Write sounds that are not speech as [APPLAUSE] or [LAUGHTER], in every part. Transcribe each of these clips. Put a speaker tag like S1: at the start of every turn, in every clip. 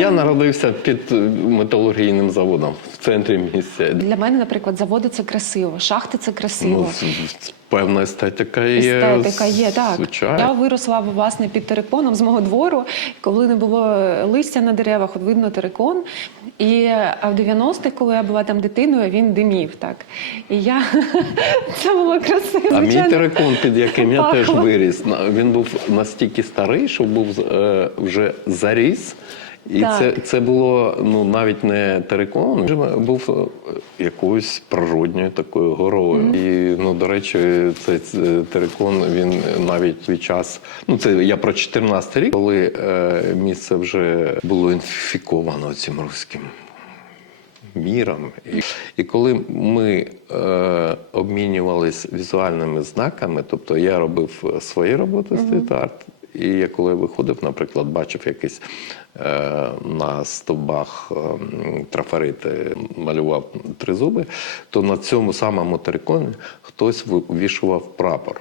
S1: Я народився під е, металургійним заводом в центрі місця.
S2: Для мене, наприклад, заводи це красиво, шахти це красиво.
S1: Ну, певна естетика є.
S2: Естетика є, так.
S1: Звичайно.
S2: Я виросла власне під териконом з мого двору, коли не було листя на деревах, от видно терикон. І а в 90-х, коли я була там дитиною, він димів. Так. І я [LAUGHS] це було красиво.
S1: А мій терикон, під яким я теж виріс, він був настільки старий, що був е, вже заріс. І
S2: Так.
S1: це, це було ну навіть не терикон, він був е, якоюсь природньою такою горою. І ну, до речі, цей е, терикон він навіть під час. Ну це я про 14 рік, коли е, місце вже було інфіковано цим руським міром. І, і коли ми е, обмінювалися візуальними знаками, тобто я робив свої роботи стріт-арт, і я коли виходив, наприклад, бачив якийсь е, на стовбах е, трафарити, малював тризуби, то на цьому самому териконі хтось вивішував прапор.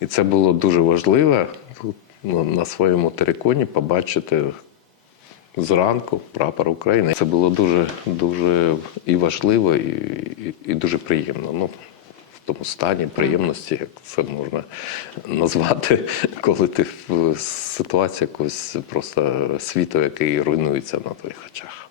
S1: І це було дуже важливо ну, на своєму териконі побачити зранку прапор України. Це було дуже дуже і важливо, і, і, і дуже приємно. Ну, тому стані приємності, як це можна назвати, [LAUGHS] коли ти в ситуації якогось просто світу, який руйнується на твоїх очах.